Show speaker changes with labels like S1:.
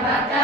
S1: pra.